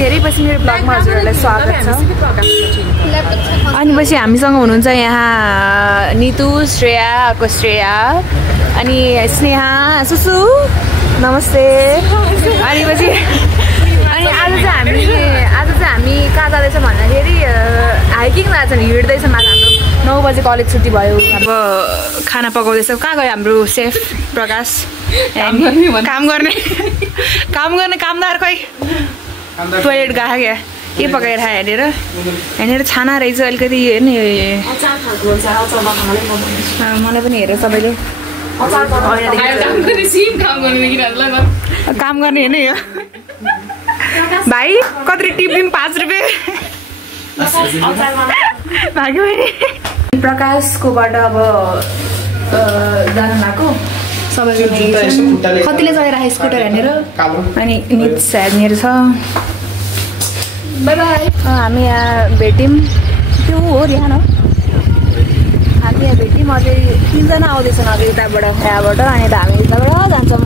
धेरै पछि मेरो ब्लगमा हजुरहरूलाई स्वागत छ। अनि पछि हामीसँग हुनुहुन्छ यहाँ नितु, श्रेया, अर्को श्रेया, अनि स्नेहा, सुसु, नमस्ते। अनि पछि अनि आज चाहिँ हामी कहाँ जाँदैछौँ भन्दाखेरि हाइकिङ जान्छ नि, हिँड्दैछ माथि। हाम्रो 9 बजे कलेज छुट्टी भयो। अब खाना पकाउँदैछ। कहाँ गयो हाम्रो सेफ प्रकाश? काम गर्ने कामदार खोइ टोइलेट गएको क्या, के पकाएर खायो हेरेर छाना रहेछ अलिकति हेर्ने। मलाई पनि हेरेर सबैले काम गर्ने हेर्ने यो भाइ कति टिप दिनु? 5 रुपियाँ भाग्यो भने। प्रकाशकोबाट अब जानु भएको सबैले कतिले चलाइरहेको स्कुटर हेर्नेर, अनि नित हेर्नेर छ। By by. हामी यहाँ भेट्यौँ, त्यो हो यहाँ हामी यहाँ भेट्यौँ। अझै 3 जना आउँदैछन् अझै यताबाट यहाँबाट, अनि त हामी यताबाट जान्छौँ।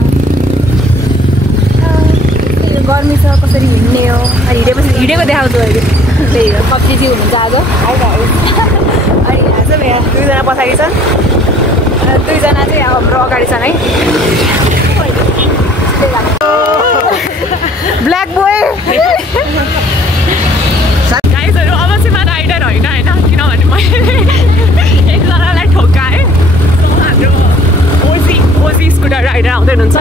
गर्मी छ, कसरी हिँड्ने हो? हिँडेको देखाउँछु अहिले। त्यही हो, कप्लीजी हुनुहुन्छ आज। अनि यहाँ चाहिँ यहाँ 2 जना पछाडि छन्, 2 जना चाहिँ हाम्रो अगाडि छन् है। ब्ल्याक बोय गाइजहरू, अब चाहिँ म राइडर होइन किनभने मैले एकजनालाई ठोक्काएँ। हाम्रो ओजी स्कुटर राइडर आउँदै हुनुहुन्छ।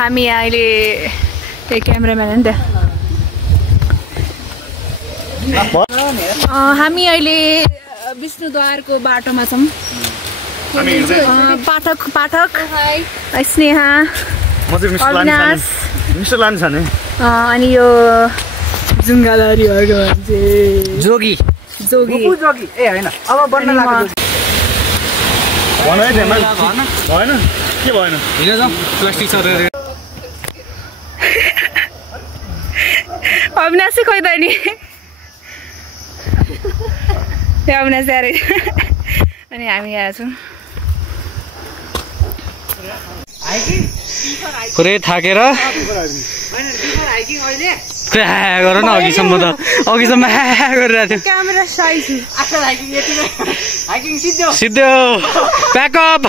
हामी अहिले क्यामेराम्यान हो नि त। हामी अहिले विष्णुद्वारको बाटोमा छौँ। पाठक स्नेहा, अविनाश, अनि यो जुङ्गालहरीहरूको मान्छे जोगी ए होइन अब बन्न लाग्यो। भएन के भएन? हिँड जाऊ, प्लास्टिक छ। अविनाश चाहिँ खोइ त नि, अविनाश अरे। अनि हामी यहाँ छौँ पुरै थाकेर गर न। अघिसम्म गरिरहेको थियो। सिद्धो प्याकअप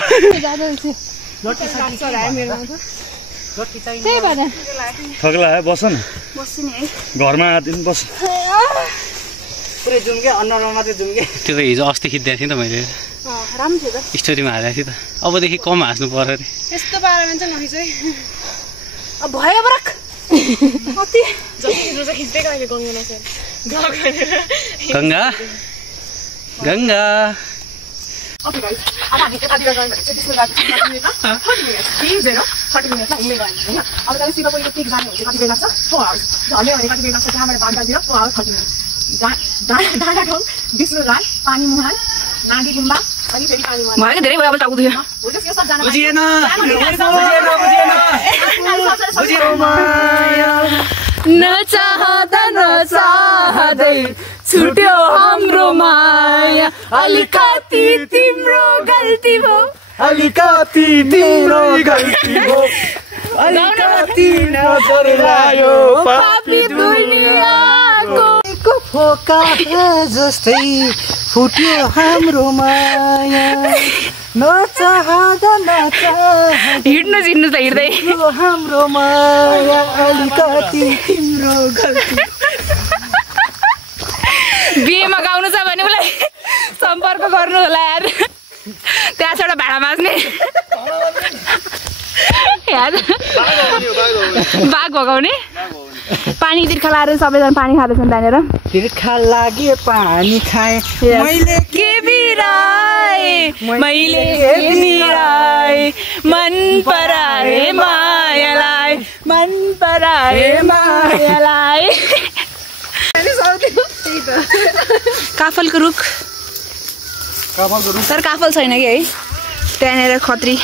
थग्ला है। बस न घरमा आदिन बस। त्यो त हिजो अस्ति खिच्दै थिएँ त मैले, स्टोरीमा हालेको थिएँ त। अबदेखि कम हाँस्नु पर्यो अरे। यस्तो पारामा चाहिँ नखिच है, भयो बरक। गङ्गा गङ्गा धेरै भयो। अब टाउको दुख्यो। नचाहँदा नचाहँदै छुट्यो हाम्रो माया, अलिकति तिम्रो गल्ती भो, अलिकति तिम्रो गल्ती हो, अलिकति नजर लाग्यो पापी दुनियाँको फोका जस्तै फुट्यो हाम्रो माया, नचाहँदा नचाहँदै हिँड्नु त हिँड्दै हाम्रो माया, अलिकति तिम्रो गल्ती। बिहेमा गाउनु छ भने मलाई सम्पर्क गर्नु होला यार, त्यहाँबाट भाडा माझ्ने बाघ भगाउने। पानी तिर्खा लाएर सबैजना पानी खाँदैछन् त्यहाँनिर। तिर्खा लाग्यो पानी खाएँ मैले के बिराए, मैले के बिराए, मन पराए मायालाई, मन पराए मायालाई। काफलको रुख तर काफल छैन कि है त्यहाँनिर खत्री।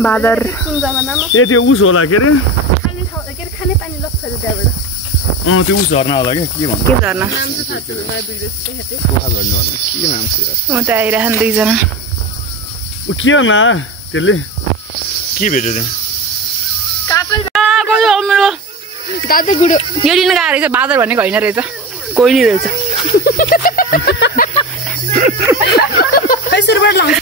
बादर ए त्यो उस होला के रे, खाने पानी लग्छ त्यहाँबाट। त्यो उस झर्ना होला क्या के भन्छ के झर्ना के नाम छ म त आइरहन् दुईजना के हो न त्यसले के भेट्यो त्यहाँ दाजु गुडो यो लिन गएको रहेछ बादर भनेको होइन रहेछ कोइली रहेछ 50 रुपैयाँ लान्छ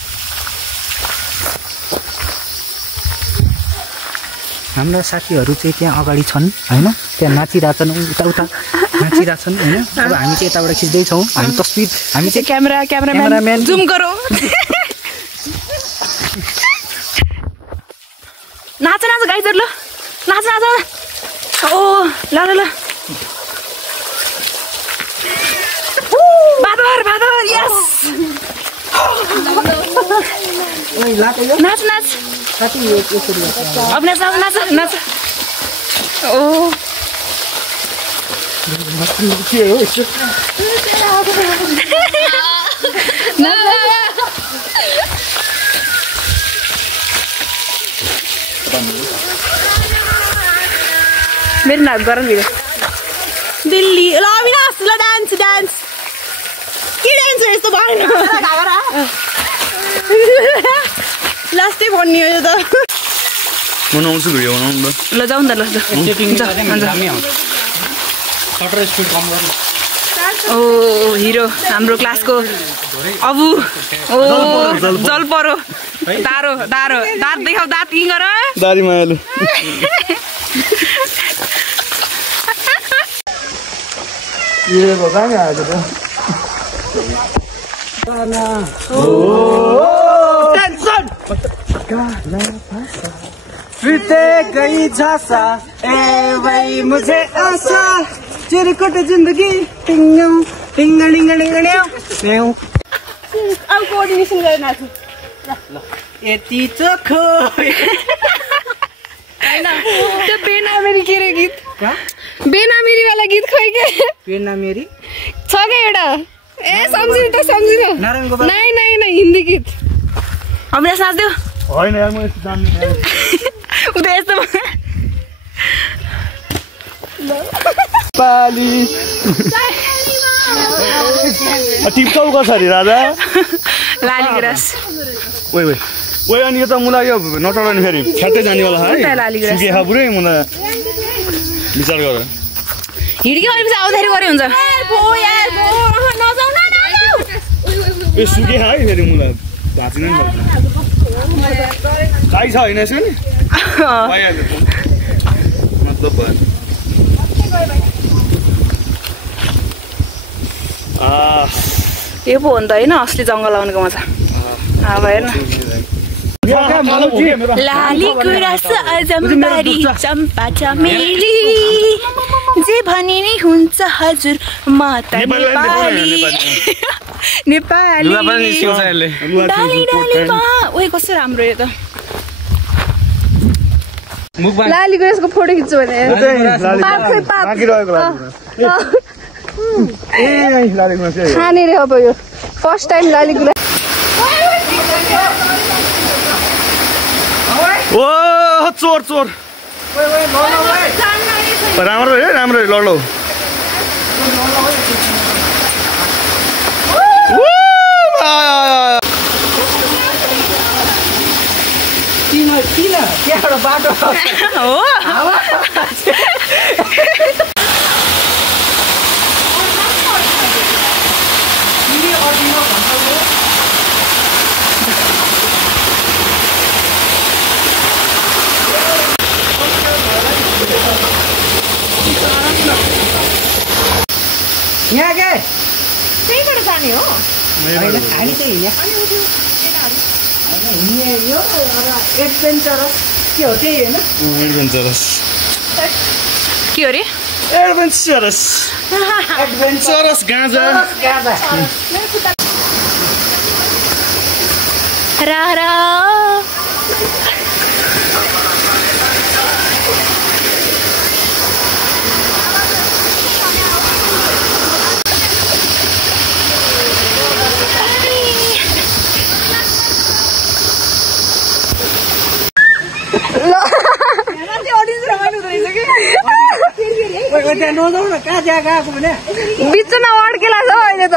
हाम्रा साथीहरू चाहिँ त्यहाँ अगाडि छन् हैन त्यहाँ नाचिरहेछन् उता उता नाचिरहेछन् हैन अब हामी चाहिँ यताबाट खिच्दै छौं हामी तस्बिर हामी चाहिँ क्यामेराम्यान जुम गरौ नाच नाच गाइजहरु ल नाच नाच ओ ल ल ल बादर यस ओइ लाको यो नाच नाच साथी यो यसरी अब नाच नाच ओ के हो यसो मेरो नाच गर नि दिल्ली ल अविनाश ल डान्स के डान्स यस्तो भएन लास्टै भन्ने हो यो त बनाउँछु भिडियो बनाउनु ल जाउँ न ल ओ हिरो हाम्रो क्लासको अबु ओ जल परो दारो दात देखाउ दात कि गर दारी मायालु ये बगान आयो त टेंशन फिरते गई झांसा ए वही मुझे आशा चिरकुट जिंदगी टिंगम टिंगलिंगलिंगलिंग अब कोअर्डिनेसन गरेर नाच्नु यति चोखो हैन त्यो बेनामेरी के रे गीत बेनामेरी वाला गीत खै के बेनामेरी छ के एउटा ए सम्झिनु नारायण गोपाल नहीं हिन्दी गीत अविनाश नाच्दियो होइन यार म यस्तो जान्दिनँ उता यस्तो पाली टिप्छौ कसरी राजा लाली ग्रास ओइ अनि यो त मुला यो नटरानी फेरि छ्याट्टै जानेवाला है सुके खा पुरै मुला विचार गर हिड्के भनेपछि आउँदाखेरि गरे हुन्छ ए सुके खा है फेरि मुला भाँचिन नि गाई छ होइन यसको नि मतलब भयो यो पो हो नि त होइन असली जङ्गल आउनुको मजा भएन लाली गुराँस अजम्बारी चम्पा चमेली जे भने नि हुन्छ हजुर म त नेपाली डालीमा ओइ कस्तो राम्रो यो त लाली गुराँसको फोटो खिच्छु भने खाने रे अब यो फर्स्ट टाइम लाली गुराँस ओ चोर राम्रो है लड्लो किन त्यहाँबाट बाटो हो यहाँ के त्यहीबाट जाने हो हामी चाहिँ हिँड्ने यो एडभेन्चरस के हो त्यही होइन एडभेन्चरस के हो रे एडभेन्चरस गाँजा रा बिचमा अड्केला छ अहिले त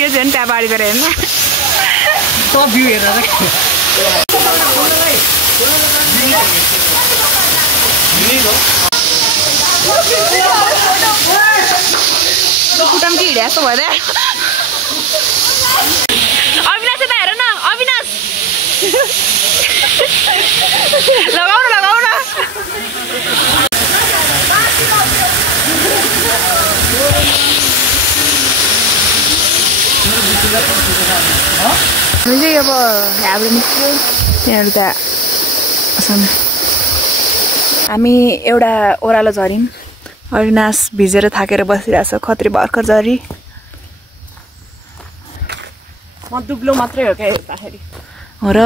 यो झन् ट्याबारी गरेर हेर्नु टप भ्यू हेर्दा खुट्टामा के हिँडे जस्तो भयो अविनाश यता हेर न अविनाश लगाउन लगाउन चाहिँ अब यहाँबाट निस्क्यो यहाँहरू त हामी एउटा ओह्रालो झऱ्यौँ अविनाश भिजेर थाकेर बसिरहेछ खत्री भर्खर झरी म दुब्लो मात्रै हो क्या यताखेरि हो र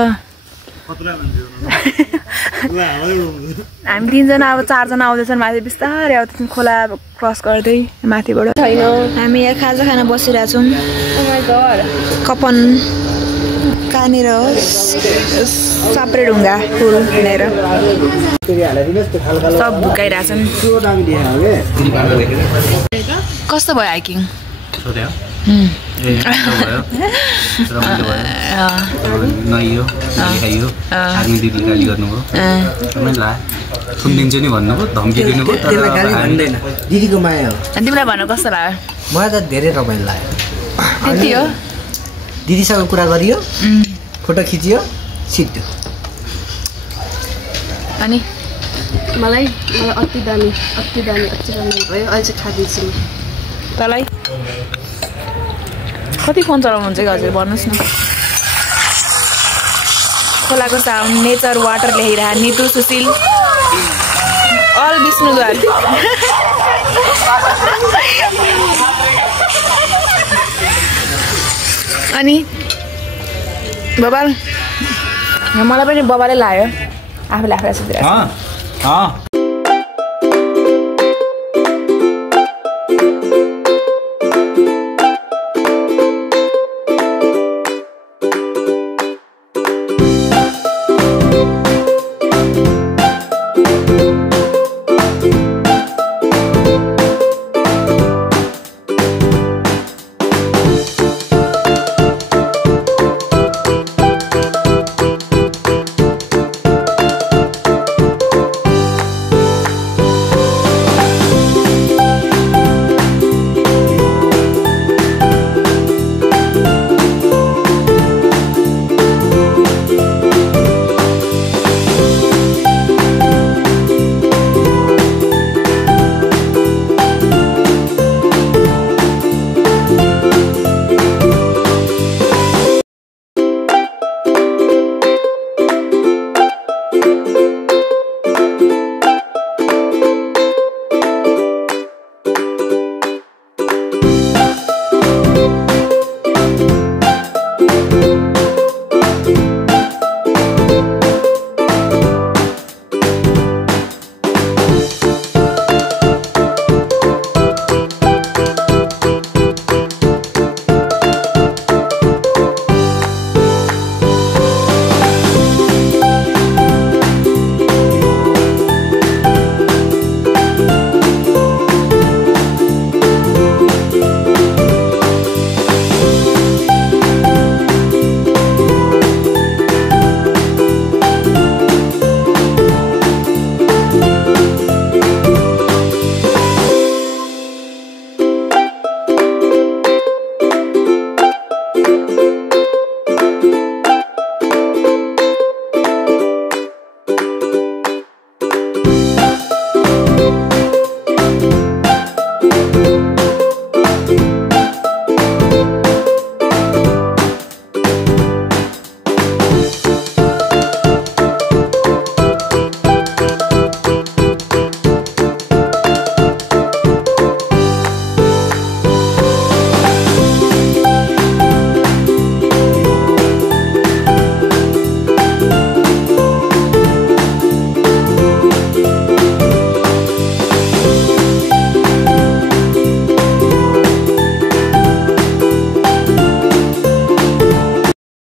हामी 3 जना अब 4 जना आउँदैछन् माथि बिस्तारै आउँदैछौँ खोला क्रस गर्दै माथिबाट हामी यहाँ खाजा खान बसिरहेछौँ कपन कहाँनिर हो साप्रे ढुङ्गा फुल भनेर सब भुकाइरहेछन् कस्तो भयो हाइकिङ दिदीको माया हो तिमीलाई भन्नु कस्तो लाग्यो मलाई त धेरै रमाइलो लाग्यो त्यति हो दिदीसँग कुरा गरियो फोटो खिचियो सिद्धो अनि मलाई अति दामी भयो अहिले चाहिँ खाँदैछु तँलाई कति फोन चलाउनुहुन्छ कि हजुर भन्नुहोस् न खोलाको साउन्ड नेचर वाटर लेखिरह नितु सुशील अल विष्णुद्वार अनि बबाल मलाई पनि बबाले लाग्यो आफूले आफूलाई सोधिरहेको